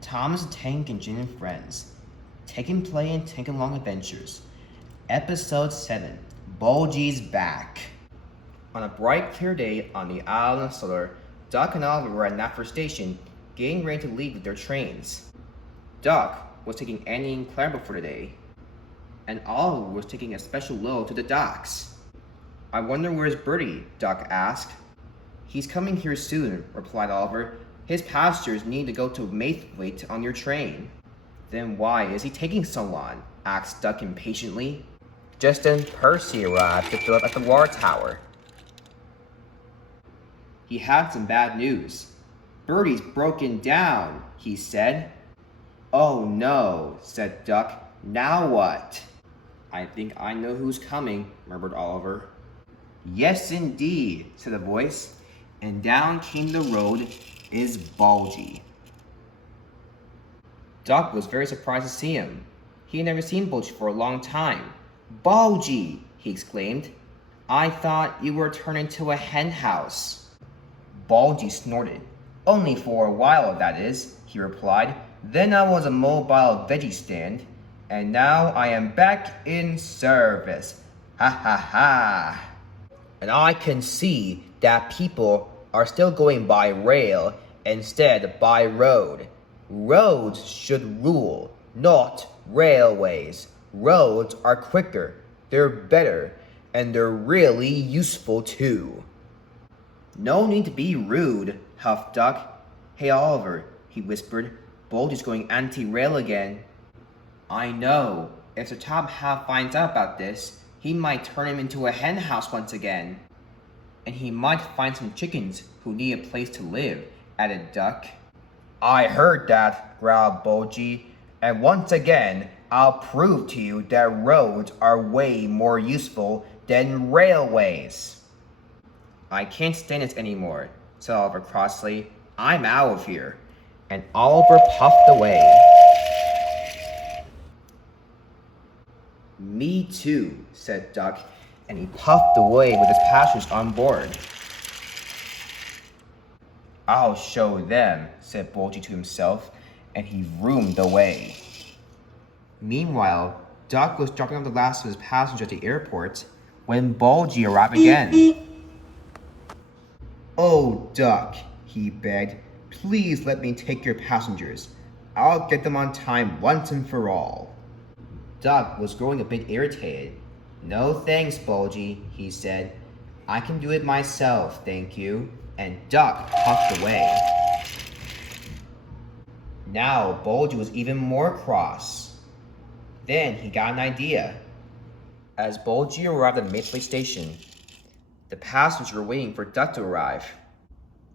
Thomas the Tank and Jin and Friends. Taking Play and Tank Along Adventures. Episode 7. Bulgy's Back. On a bright, clear day on the island of Solar, Duck and Oliver were at Napper Station, getting ready to leave with their trains. Duck was taking Annie and Clara for the day, and Oliver was taking a special load to the docks. "I wonder where's Bertie?" Duck asked. "He's coming here soon," replied Oliver. "His passengers need to go to Maythwaite on your train." "Then why is he taking so long?" asked Duck impatiently. Just then Percy arrived to fill up at the water tower. He had some bad news. "Bertie's broken down," he said. "Oh no," said Duck. "Now what?" "I think I know who's coming," murmured Oliver. "Yes, indeed," said a voice, and down came the road is Bulgy. Duck was very surprised to see him. He had never seen Bulgy for a long time. "Bulgy!" he exclaimed. "I thought you were turned into a hen house." Bulgy snorted. "Only for a while, that is," he replied. "Then I was a mobile veggie stand, and now I am back in service. Ha ha ha! And I can see that people are still going by rail instead by road. Roads should rule, not railways. Roads are quicker, they're better, and they're really useful too." "No need to be rude," huffed Duck. "Hey Oliver," he whispered, "Bulgy's going anti-rail again." "I know. If the top half finds out about this, he might turn him into a hen house once again. And he might find some chickens who need a place to live," added Duck. "I heard that," growled Bulgy, "and once again, I'll prove to you that roads are way more useful than railways." "I can't stand this anymore," said Oliver crossly. "I'm out of here." And Oliver puffed away. "Me too," said Duck, and he puffed away with his passengers on board. "I'll show them," said Bulgy to himself, and he roomed away. Meanwhile, Duck was dropping off the last of his passengers at the airport when Bulgy arrived again. "Oh, Duck," he begged, "please let me take your passengers. I'll get them on time once and for all." Duck was growing a bit irritated. "No thanks, Bulgy," he said. "I can do it myself, thank you." And Duck puffed away. Now Bulgy was even more cross. Then he got an idea. As Bulgy arrived at Maythwaite Station, the passengers were waiting for Duck to arrive.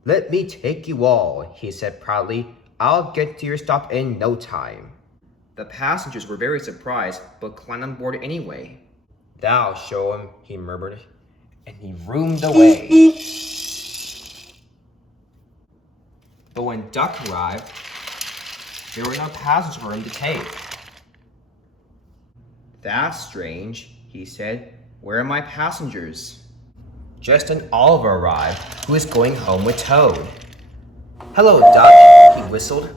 "Let me take you all," he said proudly. "I'll get to your stop in no time." The passengers were very surprised, but climbed on board anyway. "That'll show him," he murmured, and he roomed away. But when Duck arrived, there were no passengers for him to take. "That's strange," he said. "Where are my passengers?" Just then Oliver arrived, who was going home with Toad. "Hello, Duck," he whistled.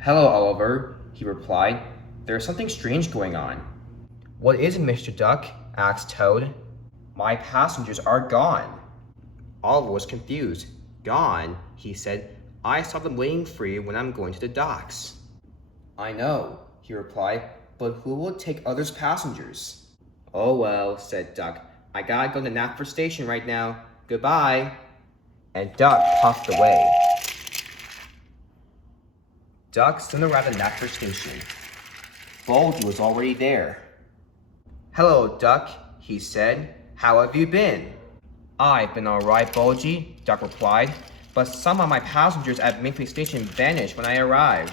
"Hello, Oliver," he replied. "There's something strange going on." "What is it, Mr. Duck?" asked Toad. "My passengers are gone." Oliver was confused. "Gone?" he said. "I saw them waiting for you when I'm going to the docks." "I know," he replied, "but who will take others' passengers?" "Oh well," said Duck. "I gotta go to Napper Station right now. Goodbye." And Duck puffed away. Duck soon arrived at Napper Station. Bulgy was already there. "Hello, Duck," he said. "How have you been?" "I've been all right, Bulgy," Duck replied, "but some of my passengers at Maythwaite Station vanished when I arrived."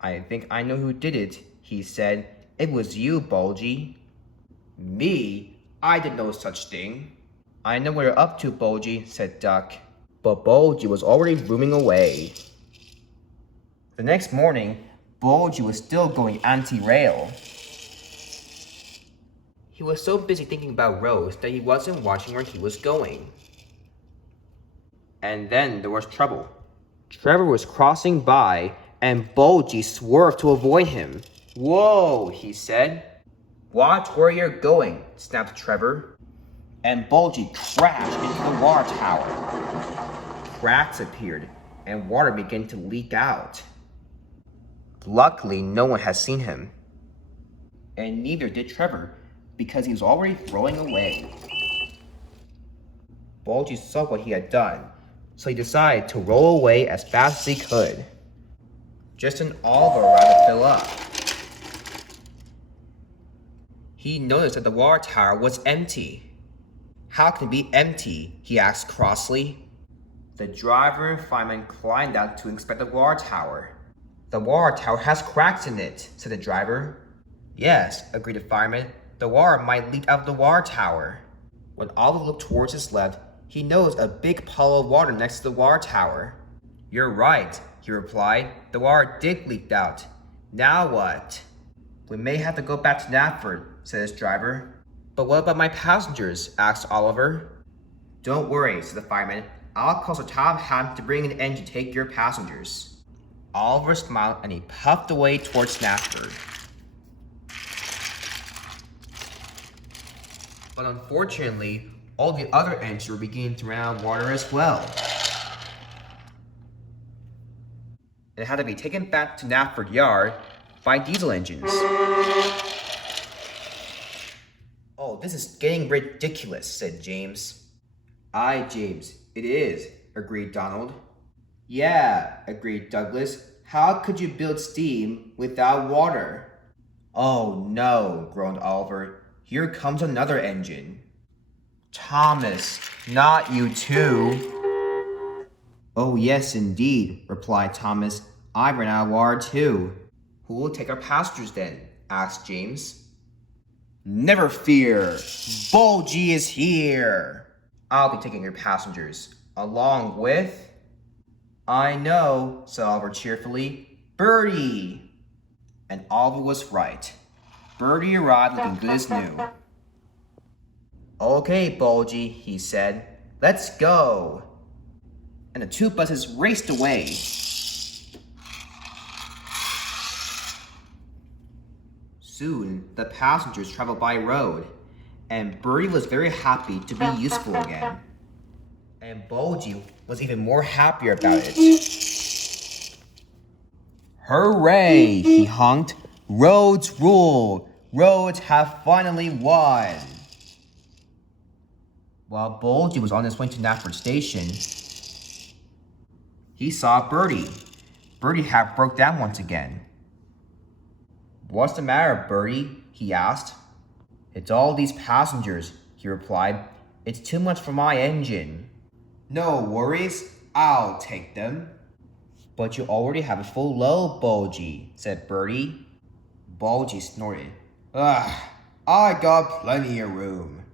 "I think I know who did it," he said. "It was you, Bulgy." "Me? I did no such thing." "I know what you're up to, Bulgy," said Duck. But Bulgy was already rooming away. The next morning, Bulgy was still going anti-rail. He was so busy thinking about roads that he wasn't watching where he was going. And then there was trouble. Trevor was crossing by, and Bulgy swerved to avoid him. "Whoa," he said. "Watch where you're going," snapped Trevor. And Bulgy crashed into the water tower. Cracks appeared, and water began to leak out. Luckily, no one had seen him. And neither did Trevor, because he was already throwing away. Bulgy saw what he had done, so he decided to roll away as fast as he could. Just an Oliver arrived to fill up. He noticed that the water tower was empty. "How can it be empty?" he asked crossly. The driver and fireman climbed out to inspect the water tower. "The water tower has cracks in it," said the driver. "Yes," agreed the fireman. "The water might leak out of the water tower." When Oliver looked towards his left, he noticed a big puddle of water next to the water tower. "You're right," he replied. "The water did leak out. Now what?" "We may have to go back to Natford," said his driver. "But what about my passengers?" asked Oliver. "Don't worry," said the fireman. "I'll call Sir Tom Ham to bring an engine to take your passengers." Oliver smiled and he puffed away towards Natford. But unfortunately, all the other engines were beginning to run out of water as well. It had to be taken back to Natford Yard by diesel engines. "Oh, this is getting ridiculous," said James. "Aye, James, it is," agreed Donald. "Yeah," agreed Douglas. "How could you build steam without water?" "Oh no," groaned Oliver. "Here comes another engine." "Thomas, not you too." "Oh yes, indeed," replied Thomas. "I ran out of water too." "Who will take our passengers then?" asked James. "Never fear, Bulgy is here." "I'll be taking your passengers, along with—" "I know," said Oliver cheerfully. "Bertie!" And Oliver was right. Bertie arrived looking good as new. "Okay, Bulgy," he said. "Let's go." And the two buses raced away. Soon, the passengers traveled by road, and Bertie was very happy to be useful again. And Bulgy was even more happier about it. "Hooray!" he honked. "Roads rule! Roads have finally won!" While Bulgy was on his way to Natford Station, he saw Bertie. Bertie had broke down once again. "What's the matter, Bertie?" he asked. "It's all these passengers," he replied. "It's too much for my engine." "No worries, I'll take them." "But you already have a full load, Bulgy," said Bertie. Bulgy snorted. "Ugh, I got plenty of room."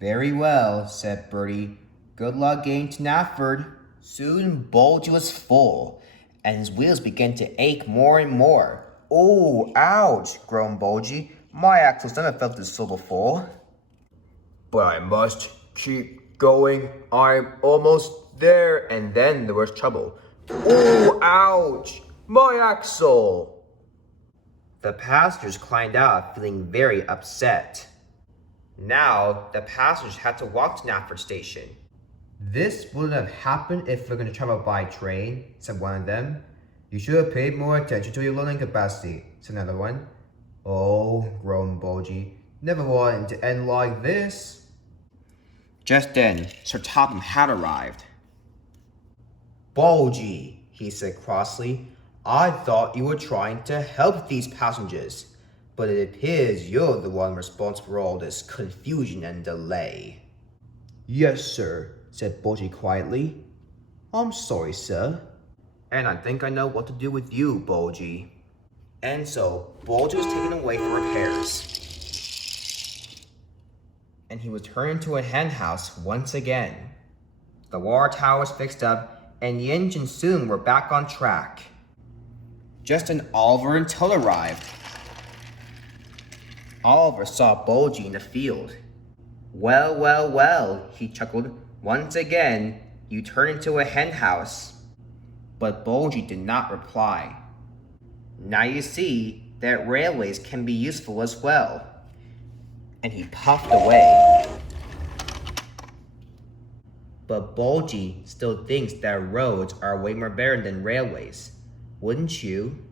"Very well," said Bertie. "Good luck getting to Natford." Soon Bulgy was full, and his wheels began to ache more and more. "Oh, ouch," groaned Bulgy. "My axles never felt this so before." "But I must keep going. I'm almost there." And then there was trouble. "Oh, ouch! My axle!" The passengers climbed out, feeling very upset. Now, the passengers had to walk to Natford Station. "This wouldn't have happened if we're going to travel by train," said one of them. "You should have paid more attention to your loading capacity," said another one. "Oh," groaned Bulgy. "Never wanted to end like this." Just then, Sir Topham had arrived. "Bulgy," he said crossly, "I thought you were trying to help these passengers, but it appears you're the one responsible for all this confusion and delay." "Yes, sir," said Bulgy quietly. "I'm sorry, sir." "And I think I know what to do with you, Bulgy." And so, Bulgy was taken away for repairs. And he was turned into a hen house once again. The water tower was fixed up, and the engines soon were back on track. Just then Oliver and Toad arrived. Oliver saw Bulgy in the field. "Well, well, well," he chuckled. "Once again, you turned into a hen house." But Bulgy did not reply. Now you see that railways can be useful as well. And he puffed away. But Bulgy still thinks that roads are way more better than railways. Wouldn't you?